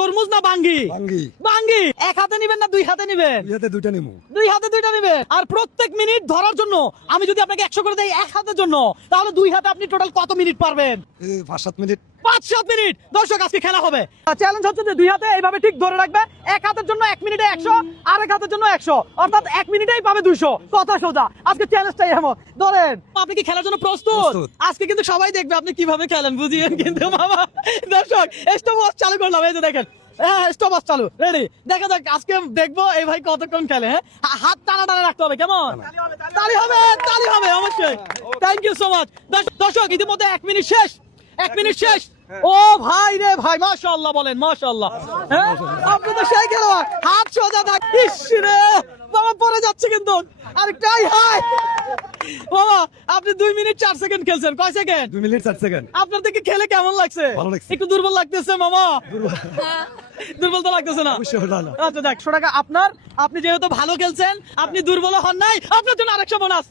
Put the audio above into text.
তরমুজ না বাঙ্গি? বাঙ্গি। বাঙ্গি। এক হাতে নিবেন না দুই হাতে নিবেন? দুই হাতে দুইটা নিমু। দুই হাতে দুইটা নিবেন। আর প্রত্যেক মিনিট ধরার জন্য আমি যদি আপনাকে 100 করে দেই এক হাতের জন্য, তাহলে দুই হাতে আপনি টোটাল কত মিনিট পারবেন? 5-7 মিনিট। 5-7 মিনিট। দর্শক আজকে খেলা হবে। চ্যালেঞ্জ হচ্ছে যে দুই হাতে এইভাবে ঠিক ধরে রাখবে। এক হাতের জন্য 1 মিনিটে 100, আরেক হাতের জন্য 100, অর্থাৎ 1 মিনিটেই পাবে 200। কথা সোজা। আজকে চ্যালেঞ্জটাই এমন। ধরেন, আপনি কি খেলার জন্য প্রস্তুত? আজকে কিন্তু সবাই দেখবে আপনি কিভাবে খেলেন, বুঝিয়েন কিন্তু বাবা। দর্শক স্টপ ওয়াচ চালু করলাম, এই যে দেখেন। হ্যাঁ, স্টপ ওয়াচ চালু, রেডি। দেখা যাক আজকে দেখবো এই ভাই কতক্ষণ খেলে। হ্যাঁ, হাত টানা টানা রাখতে হবে, কেমন? তালি হবে, তালি হবে অবশ্যই। Thank you so much. দর্শক ইতিমধ্যে 1 মিনিট শেষ। 1 মিনিট শেষ। ও ভাই রে ভাই, মাশাআল্লাহ বলেন, মাশাআল্লাহ। হ্যাঁ, আপনি তো সেই খেলোয়াড়। হাত সোজা থাক। ইস রে বাবা, পড়ে যাচ্ছে কিন্তু। আরেকটাই হাই বাবা, আপনি 2 মিনিট 4 সেকেন্ড খেলছেন। কয় সেকেন্ড? 2 minute 4 second. আপনার থেকে খেলে কেমন লাগছে? ভালো লাগছে। একটু দুর্বল লাগতেছে মামা? দুর্বল তো লাগতেছে না? অবশ্যই না। আচ্ছা দেখ, 100 টাকা আপনার। আপনি যেহেতু ভালো খেলছেন, আপনি দুর্বল হন নাই, আপনার জন্য আরেকশো বোনাস।